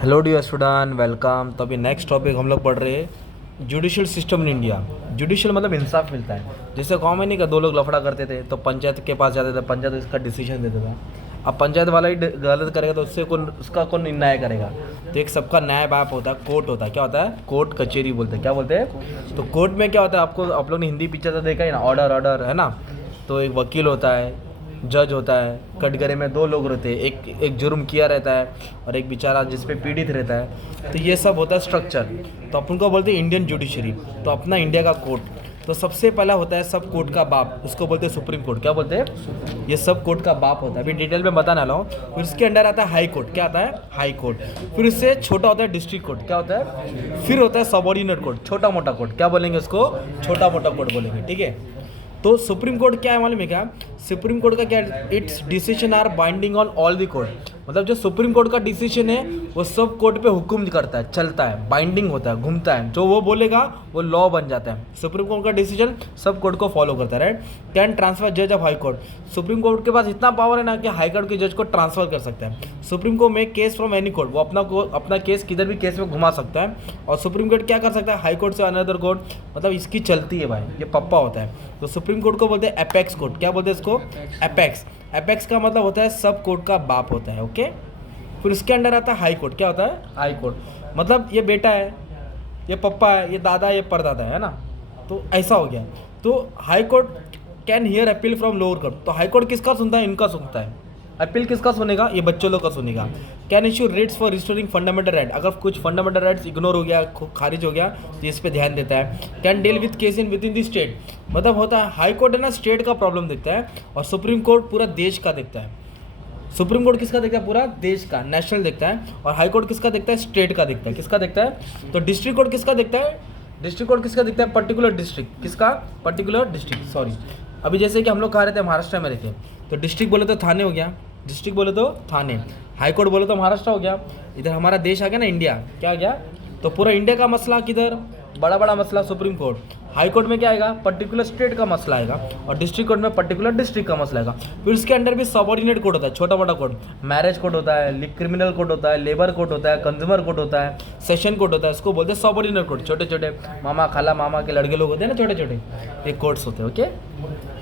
Hello dear student, welcome. तो अभी next topic हम लोग पढ़ रहे हैं judicial system in India. Judicial मतलब इंसाफ मिलता है। जैसे गाँव में नहीं का दो लोग लफड़ा करते थे तो पंचायत के पास जाते थे, पंचायत इसका डिसीजन देता था। अब पंचायत वाला ही गलत करेगा तो उससे कौन, उसका कौन न्याय करेगा? तो एक सबका न्याय बाप होता है, कोर्ट होता है। क्या होता है? कोर्ट कचहरी बोलते हैं। क्या बोलते हैं? तो कोर्ट में क्या होता है, आपको आप लोग ने हिंदी पिक्चर तो देखा ही ना, ऑर्डर ऑर्डर है ना। तो एक वकील होता है, जज होता है, कटघरे में दो लोग रहते हैं, एक जुर्म किया रहता है और एक बेचारा जिस पे पीड़ित रहता है। तो ये सब होता है स्ट्रक्चर। तो अपन को बोलते हैं इंडियन जुडिशरी। तो अपना इंडिया का कोर्ट, तो सबसे पहला होता है सब कोर्ट का बाप, उसको बोलते हैं सुप्रीम कोर्ट। क्या बोलते हैं? ये सब कोर्ट का बाप होता है। अभी डिटेल में बताने वाला हूँ। फिर उसके अंडर आता है हाई कोर्ट। क्या आता है? High court. फिर उससे छोटा होता है डिस्ट्रिक्ट कोर्ट। क्या होता है? फिर होता है सबऑर्डिनेट कोर्ट, छोटा मोटा कोर्ट। क्या बोलेंगे उसको? छोटा मोटा कोर्ट बोलेंगे। ठीक है। तो सुप्रीम कोर्ट क्या है मालूम है क्या? सुप्रीम कोर्ट का क्या है? Its decision are binding on all the court. मतलब जो सुप्रीम कोर्ट का डिसीजन है वो सब कोर्ट पे हुक्म करता है, चलता है, बाइंडिंग होता है, घूमता है। जो वो बोलेगा वो लॉ बन जाता है। सुप्रीम कोर्ट का डिसीजन सब कोर्ट को फॉलो करता है। राइट। कैन ट्रांसफर जज of high court. Supreme court के पास इतना पावर है ना कि हाई कोर्ट के जज को ट्रांसफर कर सकता है। सुप्रीम कोर्ट में केस फ्रॉम एनी कोर्ट, वो अपना केस किधर भी केस में घुमा सकता है। और सुप्रीम कोर्ट क्या कर सकता है? हाई कोर्ट से अनदर कोर्ट, मतलब इसकी चलती है भाई, ये पप्पा होता है। तो सुप्रीम कोर्ट को बोलते हैं एपेक्स कोर्ट। क्या बोलते हैं इसको? एपेक्स। एपेक्स का मतलब होता है सब कोर्ट का बाप होता है। ओके। फिर उसके अंडर आता है हाई कोर्ट। क्या होता है? हाई कोर्ट मतलब ये बेटा है, ये पप्पा है, ये दादा है, ये परदादा है ना। तो ऐसा हो गया। तो high court can hear appeal from lower court. तो हाई कोर्ट किसका सुनता है? इनका सुनता है। अपील किसका सुनेगा? ये बच्चों लोग का सुनेगा। Can issue rates for restoring fundamental right. अगर कुछ फंडामेंटल राइट्स इग्नोर हो गया, खारिज हो गया, तो इस पे ध्यान देता है। Can deal with case in with in the state. मतलब होता है हाई कोर्ट है ना, स्टेट का प्रॉब्लम देखता है और सुप्रीम कोर्ट पूरा देश का देखता है। सुप्रीम कोर्ट किसका देखता है? पूरा देश का, नेशनल देखता है। और हाई कोर्ट किसका देखता है? स्टेट का देखता है। किसका देखता है? तो डिस्ट्रिक्ट कोर्ट किसका देखता है? डिस्ट्रिक्ट कोर्ट किसका देखता है? Particular district. किसका? Particular district, sorry. अभी जैसे कि हम लोग कहा रहते हैं महाराष्ट्र में रहते हैं, तो डिस्ट्रिक्ट बोले तो थाने हो गया, डिस्ट्रिक्ट बोले तो थाने। हाई कोर्ट बोले तो महाराष्ट्र हो गया। इधर हमारा देश आ गया ना, इंडिया। क्या आ गया? तो पूरा इंडिया का मसला किधर? बड़ा बड़ा मसला सुप्रीम कोर्ट। हाई कोर्ट में क्या आएगा? पर्टिकुलर स्टेट का मसला आएगा। और डिस्ट्रिक्ट कोर्ट में पर्टिकुलर डिस्ट्रिक्ट का मसला आएगा। फिर उसके अंडर भी सबऑर्डिनेट कोर्ट होता है, छोटा मोटा कोर्ट। मैरिज कोर्ट होता है, क्रिमिनल कोर्ट होता है, लेबर कोर्ट होता है, कंज्यूमर कोर्ट होता है, सेशन कोर्ट होता है। इसको बोलते हैं सबऑर्डिनेट कोर्ट। छोटे छोटे मामा खाला मामा के लड़के लोग होते हैं ना, छोटे छोटे, ये कोर्ट्स होते हैं। ओके।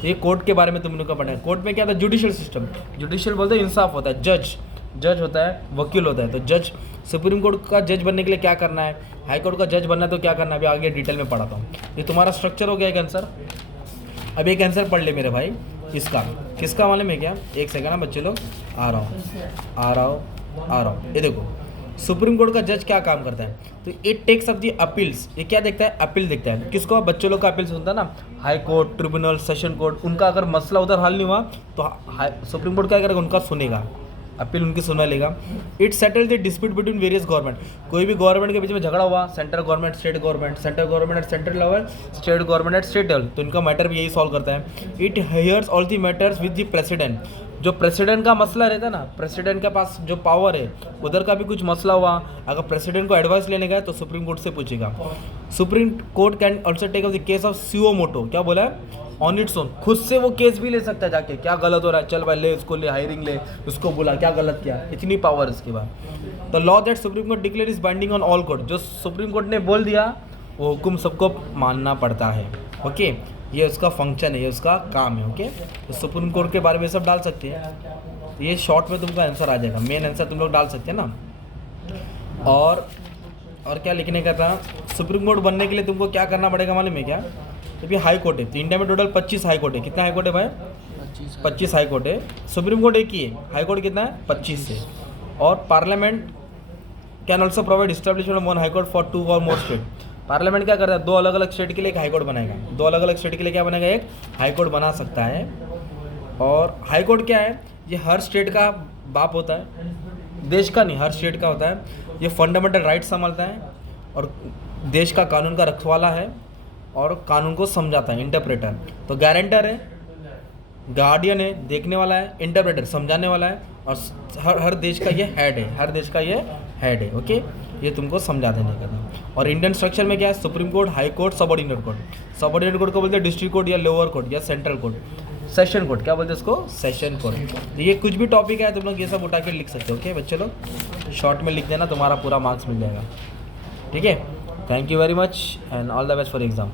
तो ये कोर्ट के बारे में तुम लोग का पढ़ा है। कोर्ट में क्या था? Judicial system. जुडिशियल बोलते हैं इंसाफ होता है। जज होता है, वकील होता है। तो जज, सुप्रीम कोर्ट का जज बनने के लिए क्या करना है? हाई कोर्ट का जज बनना है तो क्या करना है? अभी आगे डिटेल में पढ़ाता हूँ। ये तुम्हारा स्ट्रक्चर हो गया एक आंसर। अब एक आंसर पढ़ ले मेरे भाई। इसका किसका मालूम है क्या? एक सेकंड ना बच्चे लोग, आ रहा हूँ। ये देखो, सुप्रीम कोर्ट का जज क्या काम करता है? तो it takes up the appeals. ये क्या देखता है? अपील देखता है। किसको? बच्चों लोग का अपील सुनता है ना। High court, tribunal, session court, उनका अगर मसला उधर हल नहीं हुआ तो सुप्रीम कोर्ट क्या करेगा? उनका सुनेगा, अपील उनकी सुनवा लेगा। It settle the dispute between various government. कोई भी गवर्नमेंट के बीच में झगड़ा हुआ, central government, state government, central government at central level, state government at state level, तो इनका मैटर भी यही सॉल्व करता है। It hears all the matters with the president. जो प्रेसिडेंट का मसला रहता है ना, प्रेसिडेंट के पास जो पावर है, उधर का भी कुछ मसला हुआ, अगर प्रेसिडेंट को एडवाइस लेने गया तो सुप्रीम कोर्ट से पूछेगा। Supreme Court can also take of the case of suo motu. क्या बोला है? ऑन इट्स ओन, खुद से वो केस भी ले सकता है जाके। क्या गलत हो रहा है, चल भाई ले उसको, ले हायरिंग ले उसको, बोला क्या गलत किया, इतनी पावर इसके बाद। तो law that supreme court declare is binding on all court. जो सुप्रीम कोर्ट ने बोल दिया वो हुक्म सबको मानना पड़ता है। ओके। ये उसका फंक्शन है, ये उसका काम है। ओके। तो सुप्रीम कोर्ट के बारे में सब डाल सकते हैं। ये शॉर्ट में तुमको आंसर आ जाएगा, मेन आंसर तुम लोग डाल सकते हैं ना। और क्या लिखने का था? सुप्रीम कोर्ट बनने के लिए तुमको क्या करना पड़ेगा मालूम है क्या? तो भी हाई कोर्ट है, तो इंडिया में टोटल 25 हाई कोर्ट है। कितना हाई कोर्ट है भाई? 25 हाई कोर्ट है। सुप्रीम कोर्ट एक ही है, हाई कोर्ट कितना है? 25 है। और parliament can also provide establishment of one high court for 2 और मोर स्टेट। पार्लियामेंट क्या करता है? 2 अलग अलग स्टेट के लिए एक हाई कोर्ट बनाएगा। 2 अलग अलग स्टेट के लिए क्या बनेगा? एक हाई कोर्ट बना सकता है। और हाई कोर्ट क्या है? ये हर स्टेट का बाप होता है, देश का नहीं, हर स्टेट का होता है। ये फंडामेंटल राइट संभालता है और देश का कानून का रखवाला है और कानून को समझाता है, इंटरप्रेटर। तो गारंटर है, गार्डियन है, देखने वाला है, इंटरप्रेटर समझाने वाला है, और हर देश का ये हेड है, हर देश का ये हेड है। ओके। ये तुमको समझा देने का था। और इंडियन स्ट्रक्चर में क्या है? Supreme court, high court, subordinate court. Subordinate court को बोलते हैं डिस्ट्रिक्ट कोर्ट या लोअर कोर्ट या सेंट्रल कोर्ट। सेशन कोड, क्या बोलते हैं उसको, सेशन कोड। तो ये कुछ भी टॉपिक है तुम लोग ये सब उठा के लिख सकते हो। ओके बच्चे लोग, शॉर्ट में लिख देना, तुम्हारा पूरा मार्क्स मिल जाएगा। ठीक है, thank you very much and all the best for exam.